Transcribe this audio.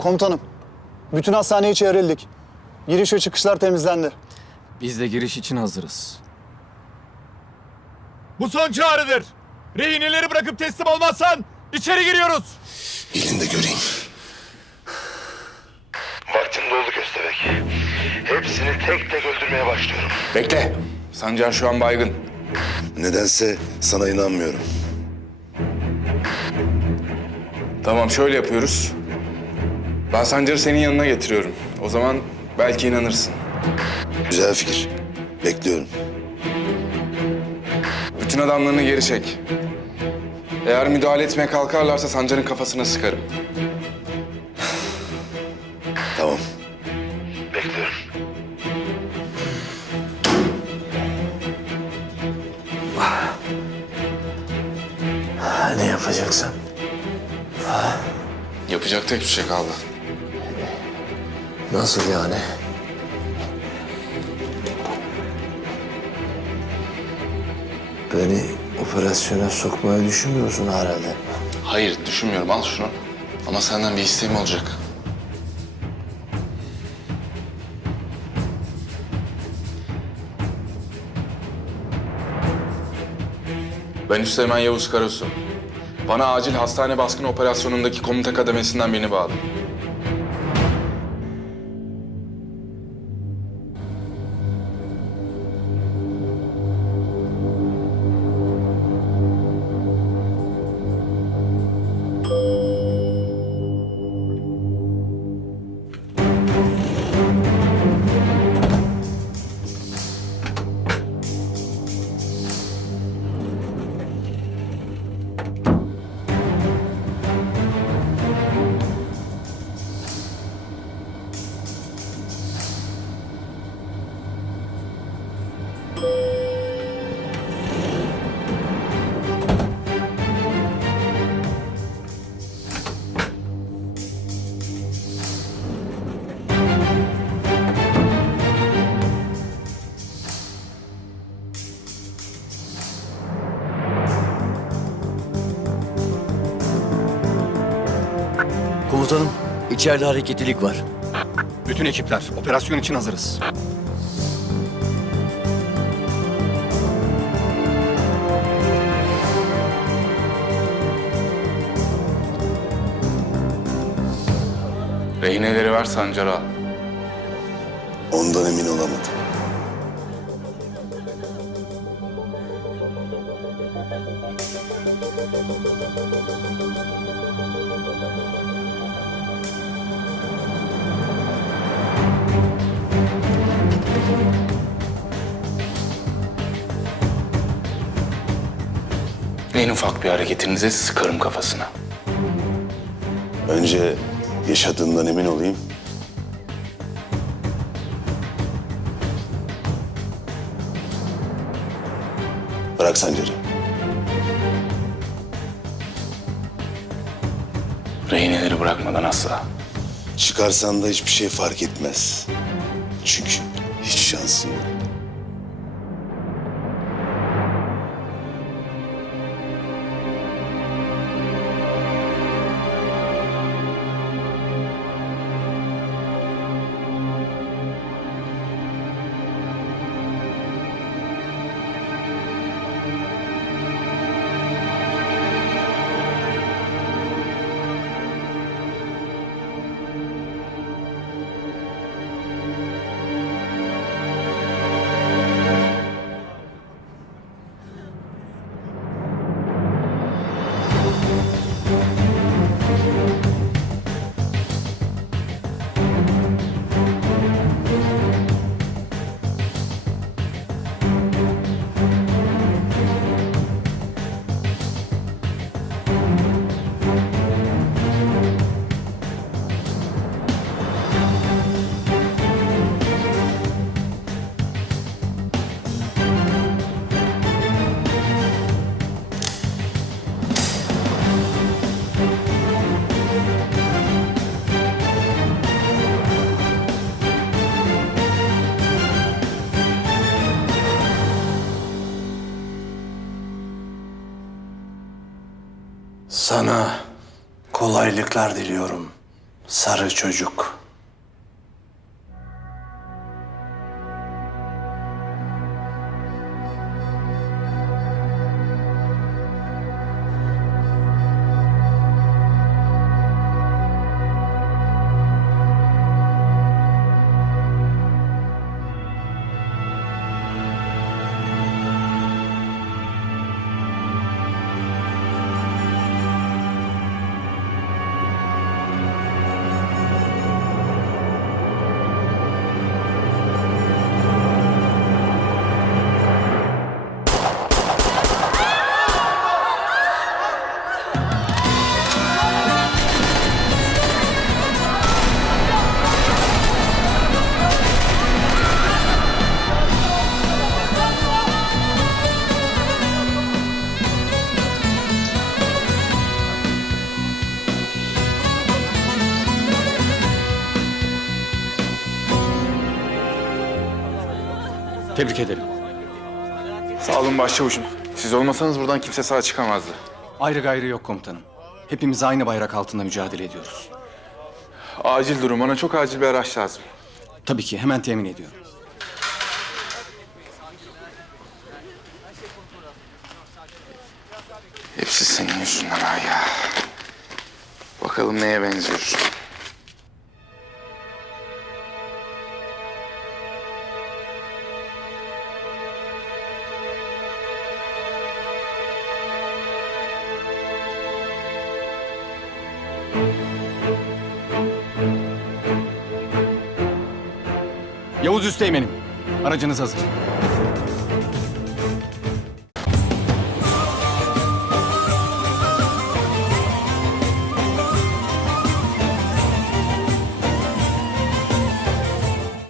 Komutanım, bütün hastaneyi çevrildik. Giriş ve çıkışlar temizlendi. Biz de giriş için hazırız. Bu son çağrıdır. Rehineleri bırakıp teslim olmazsan içeri giriyoruz. Gelin de göreyim. Vaktim doldu köstebek. Hepsini tek tek öldürmeye başlıyorum. Bekle. Sancar şu an baygın. Nedense sana inanmıyorum. Tamam şöyle yapıyoruz. Ben Sancar'ı senin yanına getiriyorum. O zaman belki inanırsın. Güzel fikir. Bekliyorum. Bütün adamlarını geri çek. Eğer müdahale etmeye kalkarlarsa Sancar'ın kafasına sıkarım. Tamam. Bekliyorum. Ne yapacaksın? Yapacak tek bir şey kaldı. Nasıl yani? Beni operasyona sokmayı düşünmüyorsun herhalde. Hayır düşünmüyorum al şunu. Ama senden bir isteğim olacak. Ben Üsteğmen Yavuz Karasu. Bana acil hastane baskını operasyonundaki komuta kademesinden birini bağlı. Komutanım, içeride hareketlilik var. Bütün ekipler operasyon için hazırız. Rehineleri ver Sancar'a. Ondan emin olamadım. En ufak bir hareketinize sıkarım kafasına. Önce yaşadığından emin olayım. Bırak Sancar'ı. Rehineleri bırakmadan asla. Çıkarsan da hiçbir şey fark etmez. Çünkü hiç şansın yok. Sana kolaylıklar diliyorum Sarı çocuk. Tebrik ederim. Sağ olun başçavuşum. Siz olmasanız buradan kimse sağ çıkamazdı. Ayrı gayrı yok komutanım. Hepimiz aynı bayrak altında mücadele ediyoruz. Acil durum. Bana çok acil bir araç lazım. Tabii ki hemen temin ediyorum. Hepsi senin yüzünden ha ya. Bakalım neye benziyorsun. Yavuz Üsteğmen'im. Aracınız hazır.